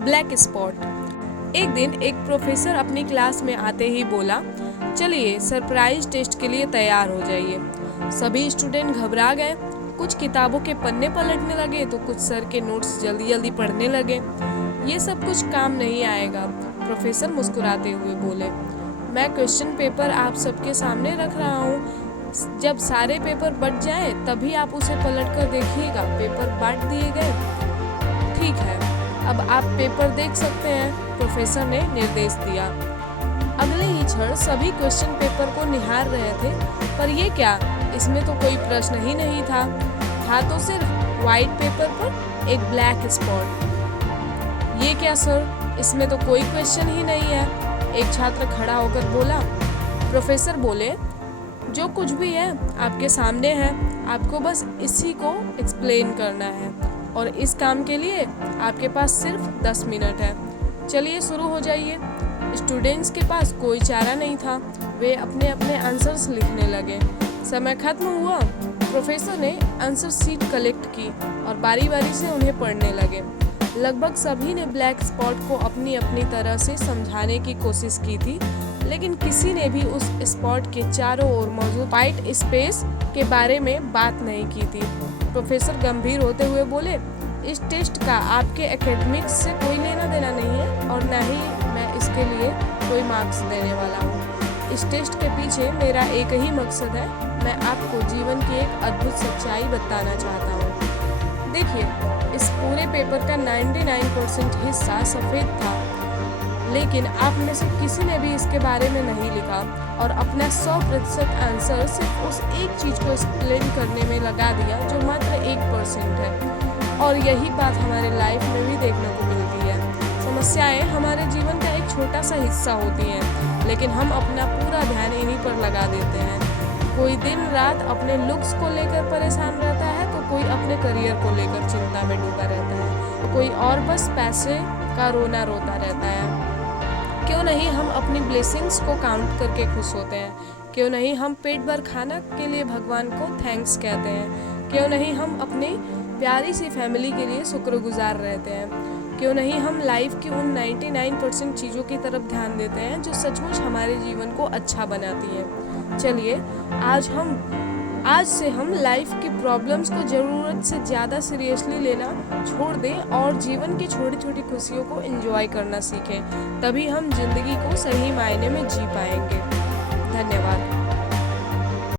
Black spot. एक दिन एक प्रोफेसर अपनी क्लास में आते ही बोला, चलिए सरप्राइज टेस्ट के लिए तैयार हो जाइए। सभी स्टूडेंट घबरा गए, कुछ किताबों के पन्ने पलटने लगे तो कुछ सर के नोट्स जल्दी जल्दी पढ़ने लगे। ये सब कुछ काम नहीं आएगा, प्रोफेसर मुस्कुराते हुए बोले। मैं क्वेश्चन पेपर आप सबके सामने रख रहा हूँ, जब सारे पेपर बट जाए तभी आप उसे पलट कर देखिएगा। पेपर बांट दिए गए? ठीक है, अब आप पेपर देख सकते हैं, प्रोफेसर ने निर्देश दिया। अगले ही क्षण सभी क्वेश्चन पेपर को निहार रहे थे, पर ये क्या, इसमें तो कोई प्रश्न ही नहीं था तो सिर्फ व्हाइट पेपर पर एक ब्लैक स्पॉट। ये क्या सर, इसमें तो कोई क्वेश्चन ही नहीं है, एक छात्र खड़ा होकर बोला। प्रोफेसर बोले, जो कुछ भी है आपके सामने है, आपको बस इसी को एक्सप्लेन करना है और इस काम के लिए आपके पास सिर्फ 10 मिनट है। चलिए शुरू हो जाइए। स्टूडेंट्स के पास कोई चारा नहीं था, वे अपने अपने आंसर्स लिखने लगे। समय खत्म हुआ, प्रोफेसर ने आंसर शीट कलेक्ट की और बारी बारी से उन्हें पढ़ने लगे। लगभग सभी ने ब्लैक स्पॉट को अपनी अपनी तरह से समझाने की कोशिश की थी, लेकिन किसी ने भी उस स्पॉट के चारों ओर मौजूद व्हाइट स्पेस के बारे में बात नहीं की थी। प्रोफेसर गंभीर होते हुए बोले, इस टेस्ट का आपके एकेडमिक्स से कोई लेना देना नहीं है और न ही मैं इसके लिए कोई मार्क्स देने वाला हूँ। इस टेस्ट के पीछे मेरा एक ही मकसद है, मैं आपको जीवन की एक अद्भुत सच्चाई बताना चाहता हूँ। देखिए, इस पूरे पेपर का 99% हिस्सा सफ़ेद था, लेकिन आप में से किसी ने भी इसके बारे में नहीं लिखा और अपना 100% आंसर सिर्फ उस एक चीज़ को एक्सप्लेन करने में लगा दिया जो मात्र 1% है। और यही बात हमारे लाइफ में भी देखने को मिलती है। समस्याएं हमारे जीवन का एक छोटा सा हिस्सा होती हैं, लेकिन हम अपना पूरा ध्यान इन्हीं पर लगा देते हैं। कोई दिन रात अपने लुक्स को लेकर परेशान रहता है, तो कोई अपने करियर को लेकर चिंता में डूबा रहता है, तो कोई और बस पैसे का रोना रोता रहता है। क्यों नहीं हम अपनी ब्लेसिंग्स को काउंट करके खुश होते हैं? क्यों नहीं हम पेट भर खाना के लिए भगवान को थैंक्स कहते हैं? क्यों नहीं हम अपनी प्यारी सी फैमिली के लिए शुक्रगुजार रहते हैं? क्यों नहीं हम लाइफ की उन 99% चीज़ों की तरफ ध्यान देते हैं जो सचमुच हमारे जीवन को अच्छा बनाती हैं? चलिए आज से हम लाइफ की प्रॉब्लम्स को ज़रूरत से ज़्यादा सीरियसली लेना छोड़ दें और जीवन की छोटी छोटी खुशियों को एंजॉय करना सीखें। तभी हम जिंदगी को सही मायने में जी पाएंगे। धन्यवाद।